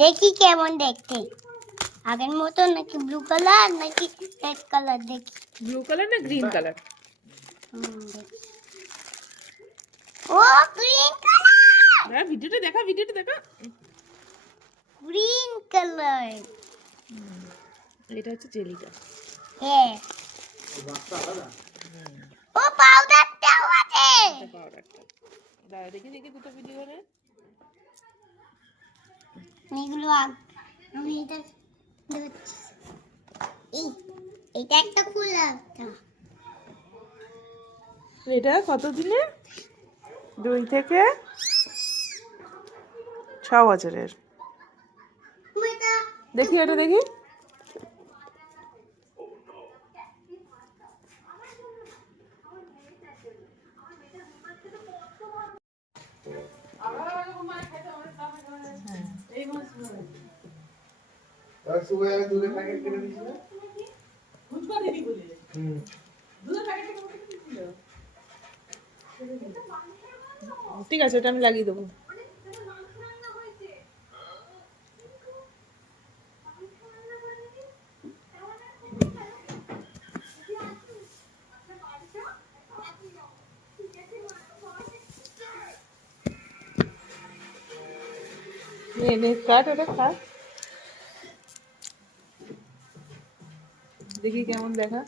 দেখি কেমন দেখতে আগের মতো নাকি ব্লু কালার নাকি রেড কালার দেখি ব্লু কালার না গ্রিন কালার? ও গ্রিন কালার ভিডিওটা দেখা গ্রিন কালার এটা হচ্ছে জেলিটা। হ্যাঁ ও পাউডারটাও আছে পাউডারটা দাঁড়া দেখি দুটো ভিডিও নে। এগুলো আমি এটা একটা খোলা এটা কত দিনে? 2 থেকে 6 বছরের। দেখি এটা দেখি। ঠিক আছে, এটা আমি লাগিয়ে দেবো। কাট ওটা খা, দেখি কেমন দেখা।